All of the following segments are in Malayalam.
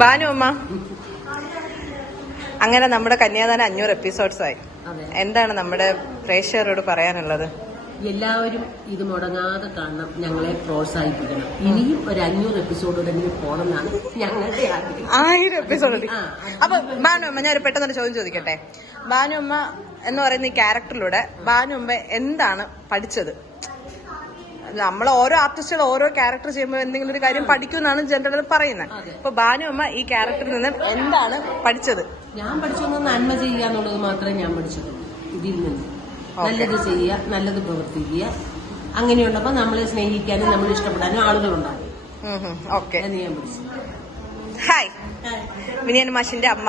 ബാനു അമ്മ, അങ്ങനെ നമ്മുടെ കന്യാദാനം 500 എപ്പിസോഡ്സായി. എന്താണ് നമ്മുടെ പ്രേക്ഷകരോട് പറയാനുള്ളത്? എല്ലാവരും ഇത് മുടങ്ങാതെ കാണണം, ഞങ്ങളെ പ്രോത്സാഹിപ്പിക്കണം. ഇനിയും ഒരു 500 എപ്പിസോഡോടെങ്കിലും പോകണമെന്നാണ് ഞങ്ങളുടെ ആഗ്രഹം. 1000 എപ്പിസോഡ്. അപ്പൊ ബാനു അമ്മ, ഞാൻ പെട്ടെന്നൊരു ചോദ്യം ചോദിക്കട്ടെ. ബാനു അമ്മ എന്ന് പറയുന്ന ഈ ക്യാരക്ടറിലൂടെ ബാനു അമ്മ എന്താണ് പഠിച്ചത്? നമ്മൾ ഓരോ ആർട്ടിസ്റ്റുകൾ ഓരോ ക്യാരക്ടർ ചെയ്യുമ്പോൾ എന്തെങ്കിലും ഒരു കാര്യം പഠിക്കുമെന്നാണ് ജനറൽ പറയുന്നത്. അപ്പൊ ബാനു അമ്മ ഈ ക്യാരക്ടറിൽ നിന്ന് എന്താണ് പഠിച്ചത്? ഞാൻ പഠിച്ചൊന്ന് നന്മ ചെയ്യുക എന്നുള്ളത് മാത്രമേ ഞാൻ പഠിച്ചിട്ടുള്ളൂ. ഇതിൽ നിന്ന് നല്ലത് ചെയ്യുക, നല്ലത് പ്രവർത്തിക്കുക. അങ്ങനെയുള്ളപ്പോ നമ്മളെ സ്നേഹിക്കാനും നമ്മൾ ഇഷ്ടപ്പെടാനും ആളുകളുണ്ടാകും. ഓക്കെ, ഞാൻ പഠിച്ചു. ഹായ്, വിനയൻ മാഷിന്റെ അമ്മ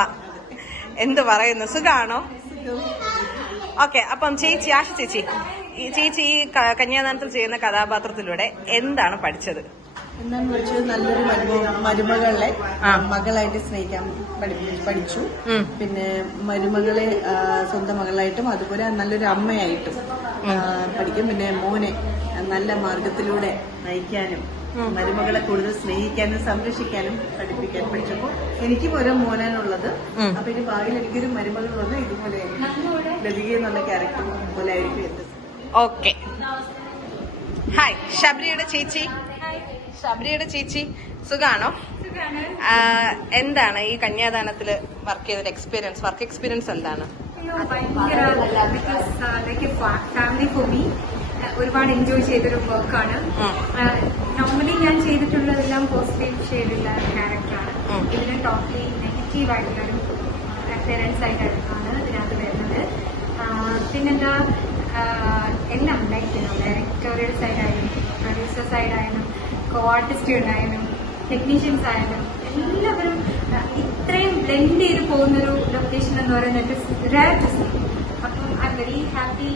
എന്ത് പറയുന്നു? സുഖാണോ? ഓക്കെ, അപ്പം ചേച്ചി, ആശ ചേച്ചി, ഈ കന്യാദാനത്തിൽ ചെയ്യുന്ന കഥാപാത്രത്തിലൂടെ എന്താണ് പഠിച്ചത്? എന്താന്ന് വെച്ചാൽ നല്ലൊരു മരുമകളെ മകളായിട്ട് സ്നേഹിക്കാൻ പഠിച്ചു. പിന്നെ മരുമകളെ സ്വന്തം മകളായിട്ടും അതുപോലെ നല്ലൊരു അമ്മയായിട്ടും പഠിക്കും. പിന്നെ മോനെ നല്ല മാർഗത്തിലൂടെ നയിക്കാനും മരുമകളെ കൂടുതൽ സ്നേഹിക്കാനും സംരക്ഷിക്കാനും പഠിപ്പിക്കാൻ പഠിച്ചപ്പോൾ എനിക്കും ഓരോ മോനാണുള്ളത്. അപ്പൊ ഇനി ഭാവിയിൽ എനിക്കൊരു മരുമകൾ വന്ന് ഇതുപോലെ ലതിക എന്നുള്ള ക്യാരക്ടർ പോലെ ആയിരിക്കും എന്റെ. ഓക്കെ, ഹായ്, ശബരിയുടെ ചേച്ചി, സുഖാണോ? എന്താണ് ഈ കന്യാദാനത്തിൽ വർക്ക് ചെയ്ത വർക്ക് എക്സ്പീരിയൻസ് എന്താണ്? ഒരുപാട് എൻജോയ് ചെയ്തൊരു വർക്കാണ്. നോർമലി ഞാൻ ചെയ്തിട്ടുള്ളതെല്ലാം പോസിറ്റീവ് ഷെയ്ഡുള്ള ക്യാരക്ടറാണ്. ഇതിന് ടോട്ടലി നെഗറ്റീവ് ആയിട്ടുള്ളൊരു അപ്പിയറൻസ് ആയിട്ടാണ് ഇതിനകത്ത് വരുന്നത്. പിന്നെന്താ, എല്ലാം ലൈക്ക് ഡയറക്ടോറിയൽ സൈഡായാലും പ്രൊഡ്യൂസർ സൈഡായാലും കോ ആർട്ടിസ്റ്റുകളായാലും ടെക്നീഷ്യൻസ് ആയാലും എല്ലാവരും ഇത്രയും ബ്ലെൻഡ് ചെയ്ത് പോകുന്നൊരു ലൊക്കേഷൻ എന്ന് പറയുന്നത് അപ്പം I am very happy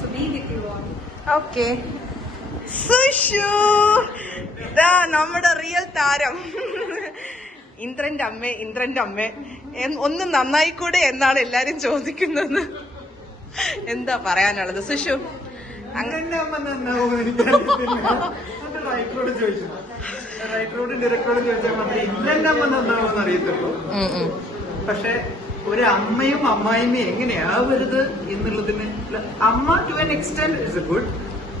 to be with you all. Okay, Sushu, ഇതാ നമ്മുടെ റിയൽ താരം. ഇന്ദ്രന്റെ അമ്മ ഒന്നും നന്നായിക്കൂടെ എന്നാണ് എല്ലാരും ചോദിക്കുന്നത്. എന്താ പറയാനുള്ളത് സുഷു? റൈറ്ററോടും ഡയറക്ടറോടും ചോദിച്ചാൽ മാത്രമേ ഇന്ദ്രന്റെ അമ്മ നന്നാവുമെന്ന് അറിയത്തുള്ളൂ. പക്ഷെ ഒരു അമ്മയും അമ്മായിമ്മയും എങ്ങനെയാവരുത് എന്നുള്ളതിന് അമ്മ to an extent is a good.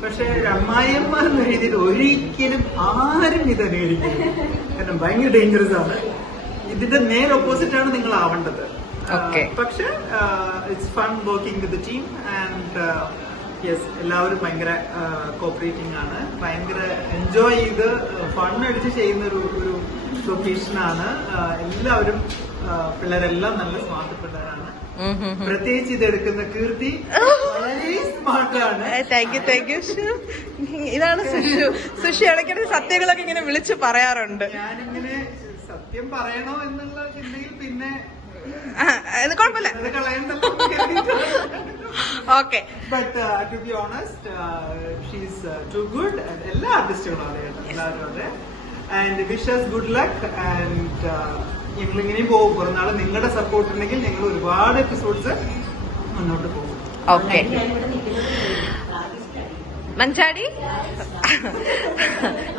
പക്ഷെ ഒരു അമ്മായിയമ്മ എന്ന രീതിയിൽ ഒരിക്കലും ആരും ഇത് അനുകരിക്കില്ല. കാരണം ഭയങ്കര ഡേഞ്ചറസ് ആണ്. ഇതിന്റെ നേർ ഓപ്പോസിറ്റ് ആണ് നിങ്ങൾ ആവേണ്ടത്. പക്ഷെ it's fun working with the team and yes, എല്ലാവരും ഭയങ്കര കോപ്പറേറ്റിംഗ് ആണ്. ഭയങ്കര എൻജോയ് ചെയ്ത് ഫൺ അടിച്ച് ചെയ്യുന്ന ഒരു ലൊക്കേഷനാണ്. എല്ലാവരും പിള്ളേരെല്ലാം നല്ല സ്മാർട്ട് പിള്ളേരാണ്. പ്രത്യേകിച്ച് ഇതെടുക്കുന്ന കീർത്തി വളരെ സ്മാർട്ടാണ്. Thank you. ഇതാണ് സുഷി ഇടയ്ക്കിടയ്ക്ക് സത്യങ്ങളൊക്കെ ഇങ്ങനെ വിളിച്ചു പറയാറുണ്ട്. ഞാനിങ്ങനെ സത്യം പറയണോ എന്നുള്ള ചിന്തയിൽ പിന്നെ കുഴപ്പമില്ല. Okay, but to be honest she's too good. എല്ലാ ആർട്ടിസ്റ്റുകളും അറിയാം, എല്ലാവരും അതെ. And wishes good luck. And ഞങ്ങൾ ഇങ്ങനെയും പോകും. കുറെ നാളെ നിങ്ങളുടെ സപ്പോർട്ട് ഉണ്ടെങ്കിൽ ഞങ്ങൾ ഒരുപാട് എപ്പിസോഡ്സ് മുന്നോട്ട് പോകും. ഓക്കെ, മഞ്ചാടി,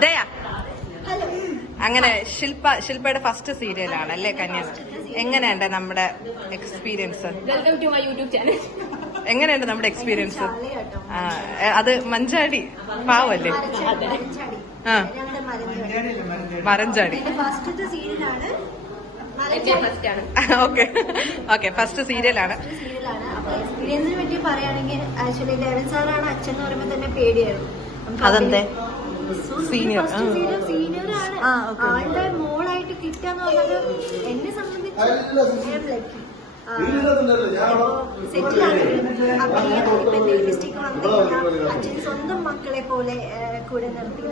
ദയ. അങ്ങനെ ശില്പയുടെ ഫസ്റ്റ് സീരിയലാണ് അല്ലേ കന്യാദാനം? എങ്ങനെയുണ്ട് നമ്മുടെ experience? Welcome to my YouTube channel. എങ്ങനെയുണ്ട് നമ്മുടെ എക്സ്പീരിയൻസ്? അത് മഞ്ചാടി പാവല്ലേ? മരഞ്ചാടി. ഓക്കെ, ഫസ്റ്റ് സീരിയലാണ്. അപ്പൊ എക്സ്പീരിയൻസിനെ പറ്റി പറയുകയാണെങ്കിൽ ആക്ച്വലി ദേവൻ സാറാണ് അച്ഛൻ എന്ന് പറയുമ്പോൾ തന്നെ പേടിയായിരുന്നു. അതെന്തേ? സീനിയർ ആണ്. ആളുടെ മോളായിട്ട് കിട്ടാന്ന് പറഞ്ഞത് എന്നെ സംബന്ധിച്ച് സെറ്റിലാണ്. അപ്പൊ ഇപ്പൊ എന്തെങ്കിലും മിസ്റ്റേക്ക് വന്നു കഴിഞ്ഞാൽ അച്ഛൻ സ്വന്തം മക്കളെ പോലെ കൂടെ നിർത്തി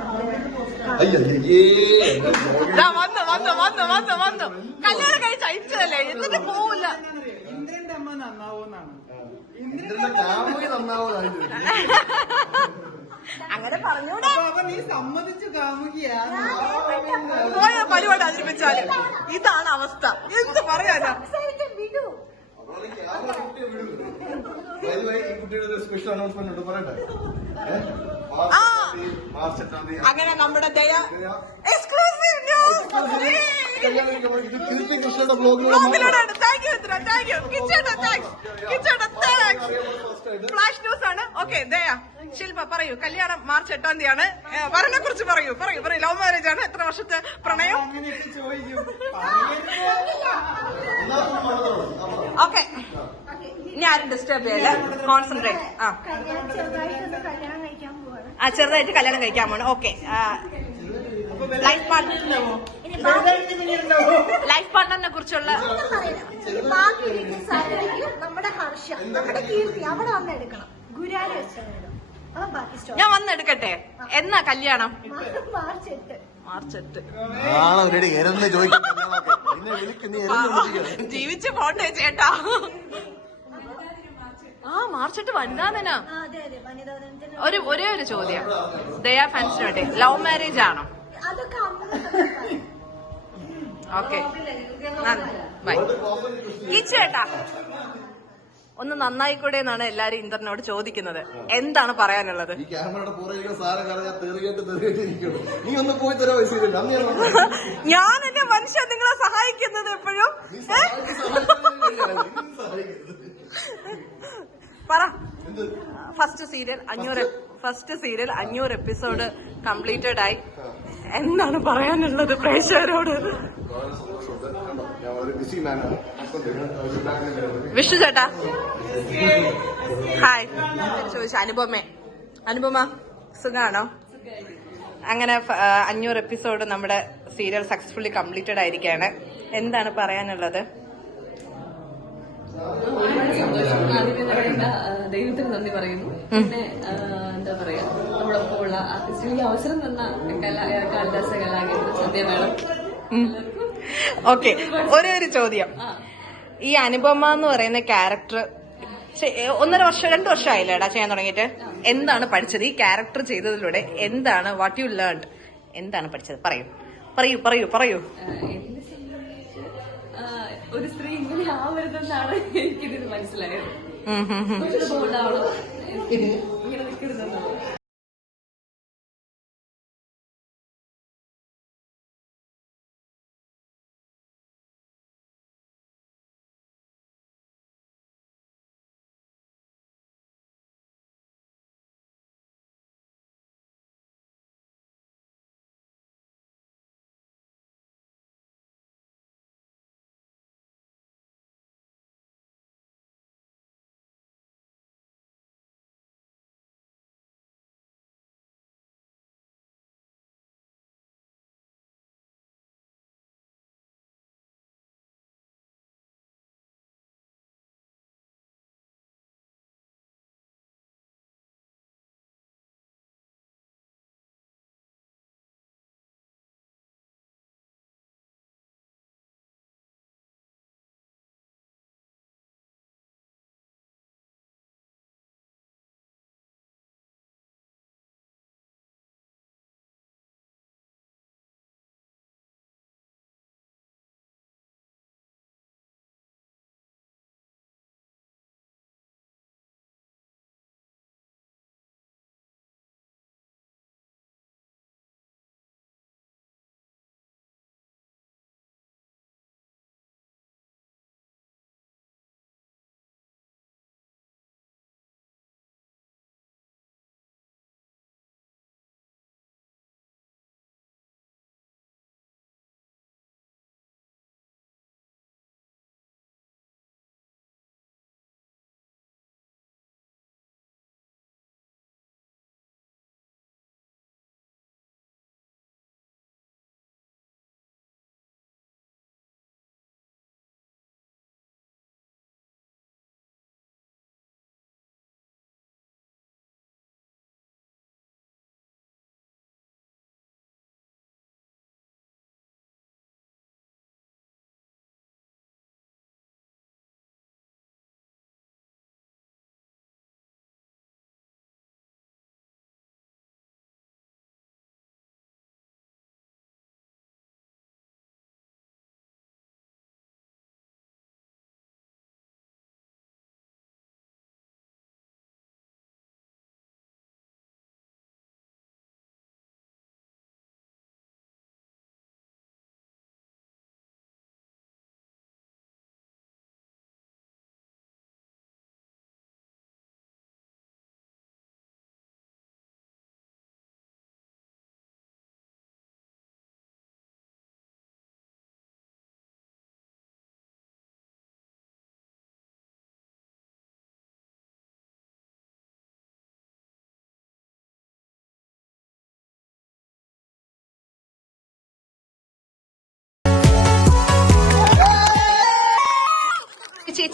വന്നു കല്യാണം കഴിച്ച് അയച്ചതല്ലേ, എന്നിട്ട് പോവില്ല. ഇന്ദ്രന്റെ അമ്മ നന്നാവൂന്നാണ്. അങ്ങനെ പറഞ്ഞൂടെ? അപ്പൊ നീ സമ്മതിച്ചു കാമുകിയാണ്. പോയ പരിപാടി അവതരിപ്പിച്ചാല് ഇതാണ് അവസ്ഥ. എന്ത് പറയാനാ? അങ്ങനെ നമ്മുടെ ദയ എക്സ്ക്ലൂസീവ് ന്യൂസ് കൃഷ്ണയുടെ ബ്ലോഗിലൂടെ ഫ്ലാഷ് ന്യൂസ് ആണ്. ഓക്കെ, ദയാ ശില്പ പറയൂ. കല്യാണം മാർച്ച് 8-ാം തീയതിയാണ്. വരനെ കുറിച്ച് പറയൂ. ലവ് മാരേജ് ആണ്. എത്ര വർഷത്തെ പ്രണയം? അങ്ങനെയൊക്കെ ചോദിക്കും. ഓക്കെ, ഇനി ആരും ഡിസ്റ്റർബ് ചെയ്യല്ലേ, കോൺസെൻട്രേറ്റ്. ചെറുതായിട്ടൊന്ന് കല്യാണം കഴിക്കാൻ പോവാണ്. ചെറുതായിട്ട് കല്യാണം കഴിക്കാൻ പോണ്. ഓക്കെ, ലൈഫ് പാർട്ട്ണറിനെ കുറിച്ചുള്ള ബാക്കി സാധനയ്ക്ക് നമ്മുടെ ഹർഷ, നമ്മുടെ കീർത്തി അവിടെ വന്ന് എടുക്കണം. ഗുരുവായൂർ വെച്ചാണ് അപ്പൊ ബാക്കി സ്റ്റോറി ഞാൻ വന്നെടുക്കട്ടെ. എന്നാ കല്യാണം? മാർച്ച് 8. മാർച്ച് 8. ജീവിച്ച് പോണ്ടേ ചേട്ടാ. മാർച്ച് 8 വനിതാ ദിനാ. അതെ അതെ, വനിതാ ദിനത്തിന് ഒരേ ഒരു ചോദ്യം ദയാ ഫാൻസിന് വേണ്ടി, ലവ് മാരേജ് ആണോ? അതൊക്കെ അമ്മ ഓക്കെ, ബൈ. ഈ ചേട്ടാ ഒന്ന് നന്നായിക്കൂടെ എന്നാണ് എല്ലാരും ഇന്റർനോട് ചോദിക്കുന്നത്. എന്താണ് പറയാനുള്ളത്? ഈ ക്യാമറയുടെ പുറകെ സാധനം കാണാൻ ഞാൻ തെറിയേണ്ടിരിക്കുന്നു. നീ ഒന്ന് പോയി തരാൻ പൈസയില്ല. ഞാൻ എന്റെ മനുഷ്യൻ നിങ്ങളെ സഹായിക്കുന്നത് എപ്പോഴും. പറ. ഫസ്റ്റ് സീരിയൽ 500 എപ്പിസോഡ് കംപ്ലീറ്റഡ് ആയി. എന്താണ് പറയാനുള്ളത് പ്രേക്ഷകരോട്? വിഷ്ണു ചേട്ടാ ഹായ്. ചോദിച്ച അനുപമ സുഖാണോ? അങ്ങനെ 500 എപ്പിസോഡ് നമ്മുടെ സീരിയൽ സക്സസ്ഫുള്ളി കംപ്ലീറ്റഡ് ആയിരിക്കുകയാണ്. എന്താണ് പറയാനുള്ളത്? ദൈവത്തിന് നന്ദി പറയുന്നു. പിന്നെ എന്താ പറയാ, നമ്മളൊപ്പം ഉള്ള ആർട്ടിസ്റ്റിന് ഈ അവസരം തന്ന കാളിദാസ കലാകേന്ദ്ര സദ്യ മേളം. ഓക്കെ, ഒരു ചോദ്യം. ഈ അനുപമ എന്ന് പറയുന്ന ക്യാരക്ടർ 2 വർഷമായില്ലേടാ ചെയ്യാൻ തുടങ്ങിയിട്ട്. എന്താണ് പഠിച്ചത് ഈ ക്യാരക്ടർ ചെയ്തതിലൂടെ? എന്താണ് വാട്ട് യു ലേൺഡ്? എന്താണ് പഠിച്ചത്? പറയൂ. എന്നെ സംബന്ധിച്ച് ഒരു സ്ത്രീ ഇങ്ങനെ ആവരുതെന്നാണ് എനിക്കിതിന് മനസ്സിലായത്. ഇങ്ങനെ നിൽക്കരുതെന്നാണ്.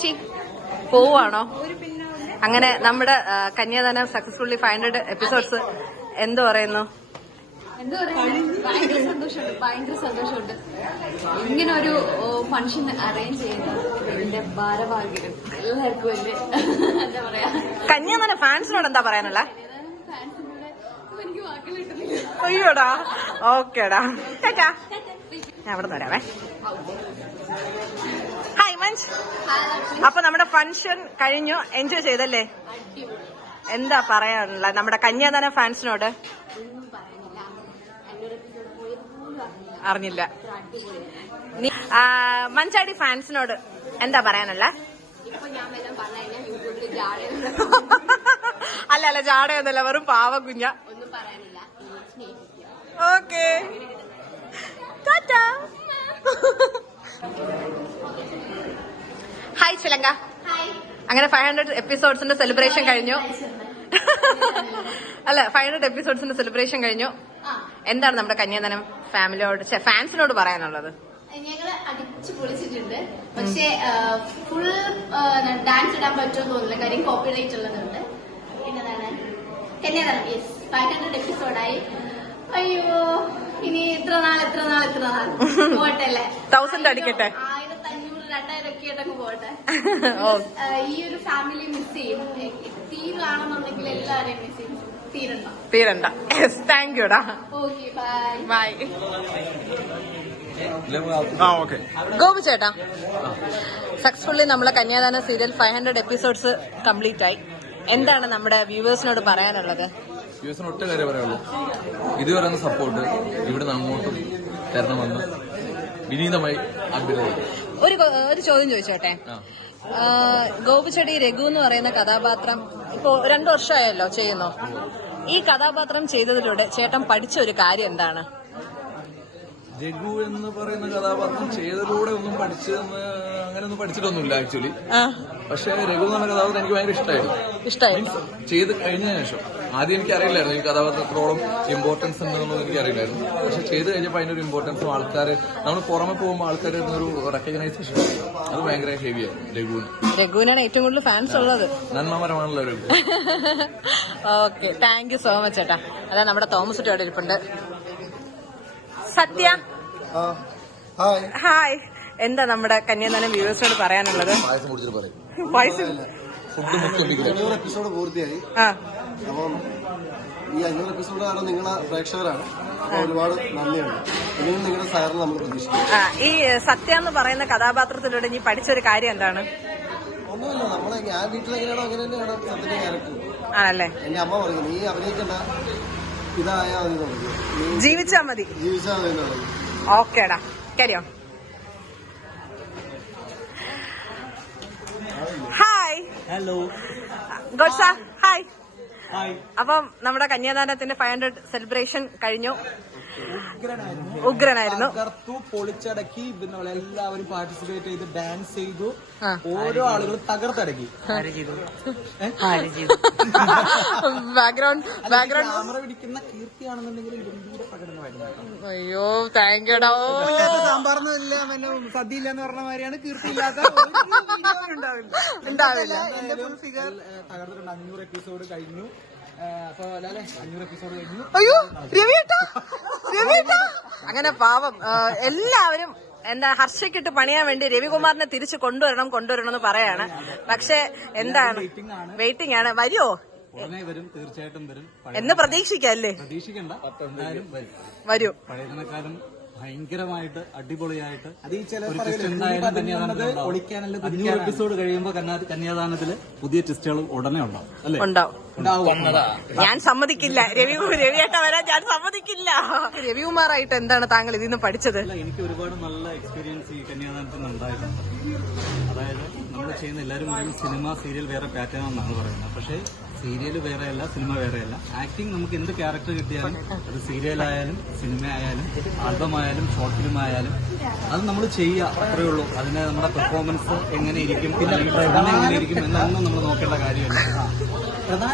ചേച്ചി പോവാണോ? അങ്ങനെ നമ്മുടെ കന്യാദാനം സക്സസ്ഫുള്ളി 500 എപ്പിസോഡ്സ് എന്ത് പറയുന്നു? എന്താ പറയാ, ഭയങ്കര സന്തോഷമുണ്ട്. ഇങ്ങനെ ഒരു ഫംഗ്ഷൻ അറേഞ്ച് ചെയ്യുന്ന എന്റെ ഭാരവാഹികൾ എല്ലാവർക്കും എന്റെ എന്താ പറയാ, കന്യാദാനം ഫാൻസിനോട് എന്താ പറയാനുള്ള? ഫാൻസിനോട് എനിക്ക് വാക്കുകൾ കിട്ടുന്നില്ല. അയ്യോടാ, ഓക്കേടാ, ചേട്ടാ ഞാൻ അവിടെ നിന്ന് വരാവേ. Hi Munch. അപ്പൊ നമ്മുടെ ഫംഗ്ഷൻ കഴിഞ്ഞു, എൻജോയ് ചെയ്തല്ലേ? എന്താ പറയാനുള്ള നമ്മുടെ കന്യാദാനം ഫാൻസിനോട്? അറിഞ്ഞില്ല. മഞ്ചാടി ഫാൻസിനോട് എന്താ പറയാനുള്ള? അല്ല ജാടയൊന്നുമല്ല, വെറും പാവ കുഞ്ഞ. Okay, hi Sri Lanka. അങ്ങനെ 500 എപ്പിസോഡ്സിന്റെ സെലിബ്രേഷൻ കഴിഞ്ഞു. അല്ല 500 എപ്പിസോഡ്സിന്റെ സെലിബ്രേഷൻ കഴിഞ്ഞു. എന്താണ് നമ്മുടെ കന്യാദാനം ഫാമിലിയോട് ഫാൻസിനോട് പറയാനുള്ളത്? ഞങ്ങള് അടിച്ചു പൊളിച്ചിട്ടുണ്ട്. പക്ഷെ ഫുൾ ഡാൻസ് ഇടാൻ പറ്റുമോ തോന്നില്ല, കാര്യം കോപ്പിറൈറ്റ് ഉള്ളതുണ്ട്. പിന്നെന്താണ് കന്യാദാനം 500 എപ്പിസോഡായി. അയ്യോ, ഇനി എത്ര നാൾ പോട്ടെ അല്ലേ? 1000 അടിക്കട്ടെ, 1500 2000 ഒക്കെ ആയിട്ടൊക്കെ പോട്ടെ. ഈ ഒരു ഫാമിലി മിസ് ചെയ്യും. തീരാണെന്നുണ്ടെങ്കിൽ എല്ലാരെയും മിസ് ചെയ്യും. തീരണ്ട. താങ്ക് യുടാ. Okay, bye. ബൈ. ഗോപു ചേട്ടാ, സക്സസ്ഫുള്ളി നമ്മളെ കന്യാദാന സീരിയൽ 500 എപ്പിസോഡ്സ് കംപ്ലീറ്റ് ആയി. എന്താണ് നമ്മുടെ വ്യൂവേഴ്സിനോട് പറയാനുള്ളത്? വ്യൂവേഴ്സിന് ഒറ്റ കാര്യം പറയാനുള്ളൂ, ഇതുവരെ സപ്പോർട്ട് ഇവിടെ അങ്ങോട്ടും തരണമെന്ന് വിനീതമായി അഭ്യർത്ഥിക്കുന്നു. ഒരു ചോദ്യം ചോദിച്ചോട്ടെ. ഗോപിച്ചെടി രഘു എന്ന് പറയുന്ന കഥാപാത്രം ഇപ്പോ 2 വർഷമായല്ലോ ചെയ്യുന്നു. ഈ കഥാപാത്രം ചെയ്തതിലൂടെ ചേട്ടൻ പഠിച്ച ഒരു കാര്യം എന്താണ്? രഘു എന്ന് പറയുന്ന കഥാപാത്രം ചെയ്തതിലൂടെ ഒന്നും അങ്ങനെയൊന്നും പഠിച്ചിട്ടൊന്നുമില്ല ആക്ച്വലി. പക്ഷെ രഘു എന്ന് പറഞ്ഞ കഥാപാത്രം എനിക്ക് ഭയങ്കര ഇഷ്ടമായിരുന്നു. ചെയ്ത് കഴിഞ്ഞതിന് ശേഷം ആദ്യം എനിക്ക് അറിയില്ലായിരുന്നു ഈ കഥാപാത്രത്തോളം ഇമ്പോർട്ടൻസ് ഉണ്ടെന്നുള്ളത് എനിക്ക് അറിയില്ലായിരുന്നു. പക്ഷെ ചെയ്ത് കഴിഞ്ഞപ്പോൾ അതിനൊരു ഇമ്പോർട്ടൻസും ആൾക്കാർ നമ്മൾ പുറമെ പോകുമ്പോൾ ആൾക്കാർ ഒരു റെക്കഗ്നൈസേഷൻ അത് ഭയങ്കര ഹെവിയായിരുന്നു. രഘുവിനാണ് ഏറ്റവും കൂടുതൽ ഫാൻസ് ഉള്ളത്. നന്മമരമാണല്ലോ Raghu. Okay, thank you so much ചേട്ടാ. അതാ നമ്മുടെ തോമസ് കുട്ടി അവിടെ ഇരിപ്പുണ്ട്. സത്യ ഹായ്. എന്താ നമ്മുടെ കന്യാദാനം വ്യൂവേഴ്സിനോട് പറയാനുള്ളത്? എപ്പിസോഡ് പൂർത്തിയായി. അപ്പം ഈ 500 എപ്പിസോഡ് കാരണം നിങ്ങളെ പ്രേക്ഷകരാണ്, ഒരുപാട് നന്ദിയുണ്ട്. ഇനിയും നിങ്ങളുടെ സഹകരണം നമ്മൾ പ്രതീക്ഷിക്കും. ഈ സത്യ എന്ന് പറയുന്ന കഥാപാത്രത്തിലൂടെ നീ പഠിച്ചൊരു കാര്യം എന്താണ്? ഒന്നുമില്ല, ഞാൻ വീട്ടിലെങ്ങനെയാണോ അങ്ങനെ തന്നെയാണ് സത്യന്റെ ക്യാരക്ടർ. ആണല്ലേ? എന്റെ അമ്മ പറയുന്നത് നീ അഭിനയിക്കണ്ട, ഇതായാ മതി, ജീവിച്ചാ മതി. ഓക്കേടാ, കരിയോ. ഹായ്. ഹലോ ഗോഡ്സ. ഹായ്. അപ്പം നമ്മുടെ കന്യാദാനത്തിന്റെ 500 സെലിബ്രേഷൻ കഴിഞ്ഞു. ഉഗ്രനായിരുന്നു. പൊളിച്ചടക്കി, എല്ലാവരും പാർട്ടിസിപ്പേറ്റ് ചെയ്ത് ഡാൻസ് ചെയ്തു. ഓരോ ആളുകളും തകർത്തടക്കി. ബാക്ക്ഗ്രൗണ്ട് ക്യാമറ പിടിക്കുന്ന കീർത്തിയാണെന്നുണ്ടെങ്കിൽ ഗംഭീര പ്രകടനമായിരുന്നു. അയ്യോ, താങ്ക് യു ഡോ. സാമ്പാർന്നില്ല, സദ്യ ഇല്ല എന്ന് പറഞ്ഞ മാതിരിയാണ് കീർത്തി ഇല്ലാത്ത ഉണ്ടാവില്ല. തകർത്തിട്ടുണ്ട്. 500 എപ്പിസോഡ് കഴിഞ്ഞു. അപ്പൊ 500 എപ്പിസോഡ് കഴിഞ്ഞു. അയ്യോ രവിയേട്ടാ. അങ്ങനെ പാവം എല്ലാവരും എന്താ ഹർഷയ്ക്കിട്ട് പണിയാൻ വേണ്ടി രവികുമാറിനെ തിരിച്ചു കൊണ്ടുവരണം എന്ന് പറയാണ്. പക്ഷെ എന്താണ്, വെയിറ്റിംഗ് ആണ്. വരുമോ? വരും, തീർച്ചയായിട്ടും വരും എന്ന് പ്രതീക്ഷിക്കല്ലേ? പ്രതീക്ഷിക്കണ്ട, വരൂ. പഴയതിനെക്കാളും ഭയങ്കരമായിട്ട് അടിപൊളിയായിട്ട് അത് ഈ ചില 500 എപ്പിസോഡ് കഴിയുമ്പോൾ കന്യാദാനത്തില് പുതിയ ട്വിസ്റ്റുകളും ഉടനെ ഉണ്ടാവും അല്ലേ? ഉണ്ടാവും. ഞാൻ സമ്മതിക്കില്ല. രവിയേട്ട വരാൻ ഞാൻ സമ്മതിക്കില്ല. രവികുമാറായിട്ട് എന്താണ് താങ്കൾ ഇതിൽ നിന്ന് പഠിച്ചത്? എനിക്ക് ഒരുപാട് നല്ല എക്സ്പീരിയൻസ് ഈ കന്യാദാനത്തിൽ ഉണ്ടായിട്ടുണ്ട്. അതായത് നമ്മൾ ചെയ്യുന്ന എല്ലാവരും പറയും സിനിമ സീരിയൽ വേറെ പാറ്റേൺ എന്നാണ് പറയുന്നത്. പക്ഷേ സീരിയൽ വേറെയല്ല, സിനിമ വേറെയല്ല. ആക്ടിങ് നമുക്ക് എന്ത് ക്യാരക്ടർ കിട്ടിയാലും, അത് സീരിയലായാലും സിനിമ ആയാലും ആൽബം ആയാലും ഷോർട്ട് ഫിലിം ആയാലും അത് നമ്മൾ ചെയ്യുക, അത്രയേ ഉള്ളൂ. അതിന് നമ്മുടെ പെർഫോമൻസ് എങ്ങനെ ഇരിക്കും, എങ്ങനെ ഇരിക്കും എന്നൊന്നും നമ്മൾ നോക്കേണ്ട കാര്യമില്ല.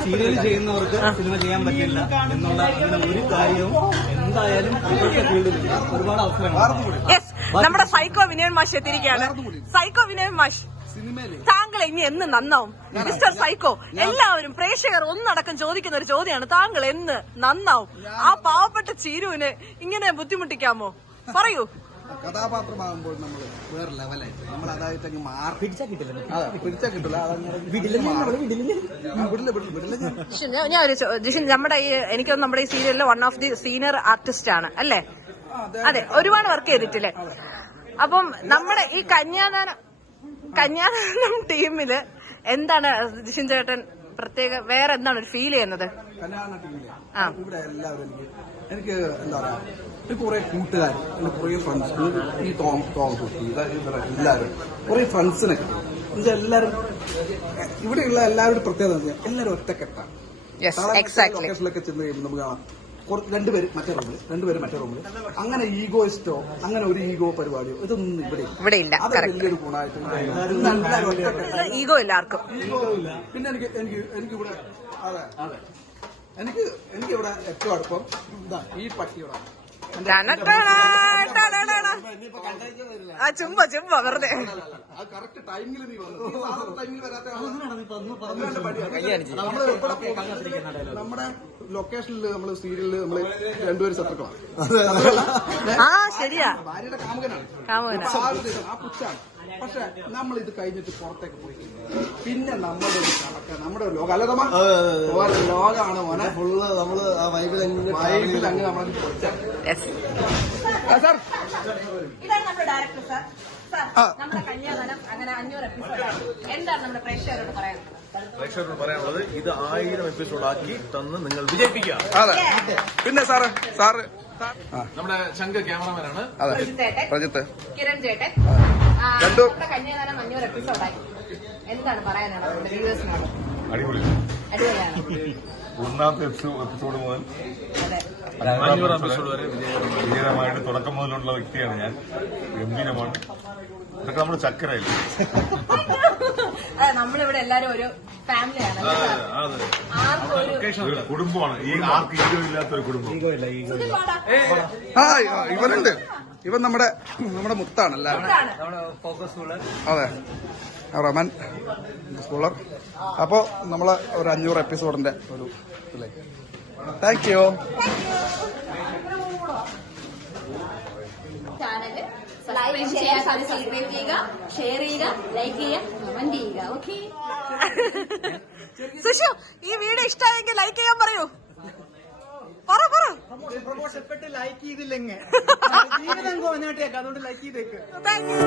സീരിയൽ ചെയ്യുന്നവർക്ക് സിനിമ ചെയ്യാൻ പറ്റില്ല എന്നുള്ള ഒരു കാര്യവും എന്തായാലും ഇപ്പോഴത്തെ ഫീൽഡിൽ ഒരുപാട് അവസരങ്ങൾ. നമ്മുടെ സൈക്കോ വിനയൻ മാഷ് എത്തിയിരിക്കുകയാണ്. സൈക്കോ വിനയൻ മാഷ് താങ്കൾ ഇനി എന്ന് നന്നാവും മിസ്റ്റർ സൈക്കോ? എല്ലാവരും പ്രേക്ഷകർ ഒന്നടക്കം ചോദിക്കുന്ന ഒരു ചോദ്യമാണ്, താങ്കൾ എന്ന് നന്നാവും? ആ പാവപ്പെട്ട ചീരുവിന് ഇങ്ങനെ ബുദ്ധിമുട്ടിക്കാമോ? പറയൂ. കഥാപാത്രമാകുമ്പോൾ നമ്മൾ വേറെ ലെവലായിട്ട് നമ്മൾ അതായത് അങ്ങ് മാറി പിടിച്ചാൽ കിട്ടില്ല. ഞാൻ ഒരു ജിഷിൻ, നമ്മുടെ ഈ എനിക്ക് നമ്മുടെ ഈ സീരിയലിലെ one of the senior artist ആണ് അല്ലേ? അതെ, ഒരുപാട് വർക്ക് ചെയ്തിട്ടില്ലേ? അപ്പം നമ്മുടെ ഈ കന്യാദാനം ടീമില് എന്താണ് ജിഷിൻ ചേട്ടൻ പ്രത്യേക വേറെ എന്താണ് ഒരു ഫീൽ ചെയ്യുന്നത്? ഇവിടെ എല്ലാവരും എനിക്ക് എന്താ പറയാ, എനിക്ക് കുറെ കൂട്ടുകാർ, എന്റെ കുറെ ഫ്രണ്ട്സ്, ഈ എല്ലാവരും കുറെ ഫ്രണ്ട്സിനെ കിട്ടും. എന്നുവെച്ചാൽ എല്ലാവരും ഇവിടെയുള്ള എല്ലാവരുടെ പ്രത്യേകത എല്ലാവരും ഒറ്റക്കെട്ടാണ്. ലൊക്കേഷനിലൊക്കെ ചെന്ന് കഴിയുമ്പോൾ നമുക്ക് കാണാം രണ്ടുപേര് മറ്റേ റൂമിൽ അങ്ങനെ ഈഗോയിസ്റ്റോ അങ്ങനെ ഒരു ഈഗോ പരിപാടിയോ ഇതൊന്നും ഇവിടെ ഇല്ല. അത് വലിയൊരു ഗുണമായിട്ട് ഈഗോ ഇല്ല ആർക്കും. പിന്നെ എനിക്കിവിടെ അതെ എനിക്കിവിടെ ഏറ്റവും അടുപ്പം ഈ പട്ടിയോടാണ്. ചുമ്മാ വെറുതെ കറക്റ്റ് ടൈമിൽ നീ നമ്മുടെ ലൊക്കേഷനിൽ നമ്മള് സീരിയലില് നമ്മള് രണ്ടുപേരും ശത്രുക്കളാണ്. ശരിയാ, ഭാര്യയുടെ കാമുകനാണ്, ആ പുച്ഛാണ്. പക്ഷെ നമ്മൾ ഇത് കഴിഞ്ഞിട്ട് പുറത്തേക്ക് പോയി പിന്നെ നമ്മുടെ ഒരു കണക്ക് നമ്മുടെ ഒരു ലോകം അല്ലതമ്മ ലോകമാണ് മോനെ ഫുള്ള് നമ്മള് ആ വൈബിൽ അങ്ങ് നമ്മളെ സാർ. ഇതാണ് നമ്മുടെ ഡയറക്ടർ സാർ. നമ്മുടെ കന്യാദാനം അങ്ങനെ 500 എപ്പിസോഡാണ്. എന്താണ് നമ്മുടെ പ്രേക്ഷകരോട് പറയാനുള്ളത്? പ്രേക്ഷകരോട് പറയാനുള്ളത് ഇത് 1000 എപ്പിസോഡാക്കി തന്ന് നിങ്ങൾ വിജയിപ്പിക്കുക. അതെ, പിന്നെ സാറ് നമ്മുടെ ചങ്ക ക്യാമറമാനാണ് പ്രജിത്ത്, കിരൺ ചേട്ടൻ. നമ്മുടെ കന്യാദാനം 500 എപ്പിസോഡായി. എന്താണ് പറയാനുള്ളത് നമ്മുടെ വ്യൂവേഴ്സിനോട്? അടിപൊളിയാണ്. ഒന്നാമത്തെ എപ്പിസോഡ് മുതൽ 500 എപ്പിസോഡ് വരെ വിജയമായിട്ട് തുടക്കം മുതലുള്ള വ്യക്തിയാണ് ഞാൻ. ഗംഭീരമാണ്. ഇതൊക്കെ നമ്മുടെ ചക്കരയില്ല. നമ്മളിവിടെ എല്ലാരും ഒരു ഫാമിലിയാണ്, ഒരു കുടുംബമാണ്. ഈ ആർക്ക് ഈഗോ ഇല്ലാത്തൊരു കുടുംബം. ഇവനുണ്ട്, ഇവൻ നമ്മുടെ മുത്താണ് എല്ലാവരും. അതെ, റഹ്മാൻ സ്കൂളർ. അപ്പോ നമ്മള് ഒരു 500 എപ്പിസോഡിന്റെ ഒരു ഇതിലേക്ക്. Thank you. ചാനല് സബ്സ്ക്രൈബ് ചെയ്യുക, ഷെയർ ചെയ്യുക, ലൈക്ക് ചെയ്യുക, കമന്റ് ചെയ്യുക. ഓക്കെ സുഷു, ഈ വീഡിയോ ഇഷ്ടമായെങ്കിൽ ലൈക്ക് ചെയ്യാൻ പറയൂ. പറ പ്രമോഷപ്പെട്ട് ലൈക്ക് ചെയ്തില്ലെങ്കിൽ ജീവിതം കോഞ്ഞാട്ടിയാക്കാം. അതുകൊണ്ട് ലൈക്ക് ചെയ്തേക്ക്. Thank you.